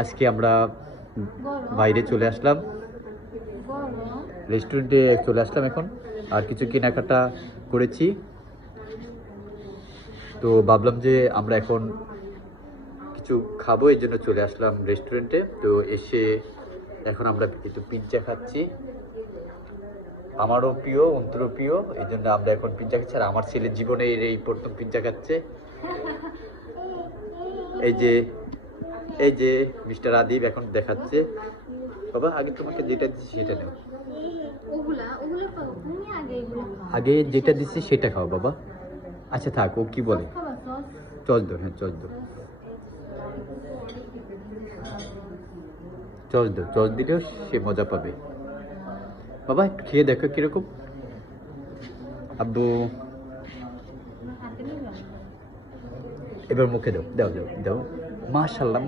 আজকে আমরা বাইরে চলে আসলাম, রেস্টুরেন্টে চলে আসলাম এখন, আর কিছু কেনাকাটা করেছি। তো ভাবলাম যে আমরা এখন কিছু খাবো, এই জন্য চলে আসলাম রেস্টুরেন্টে। তো এসে এখন আমরা একটু পিৎজা খাচ্ছি, আমারও প্রিয়, অন্তরও প্রিয়, এই জন্য আমরা এখন পিৎজা খাচ্ছি। আর আমার ছেলের জীবনে এই প্রথম পিৎজা খাচ্ছে। এই যে এই যে মিস্টার আদিব এখন দেখাচ্ছে। বাবা আগে তোমাকে যেটা দিচ্ছি সেটা নাও, আগে যেটা দিচ্ছি সেটা খাও বাবা। আচ্ছা থাক, ও কি বলে, চল দো, হ্যাঁ চল দো, চল দো, চল দিলেও সে মজা পাবে। বাবা একটু খেয়ে দেখো কিরকম। আব্বু এবার মুখে দাও, দাও দাও দাও, মাশাআল্লাহ।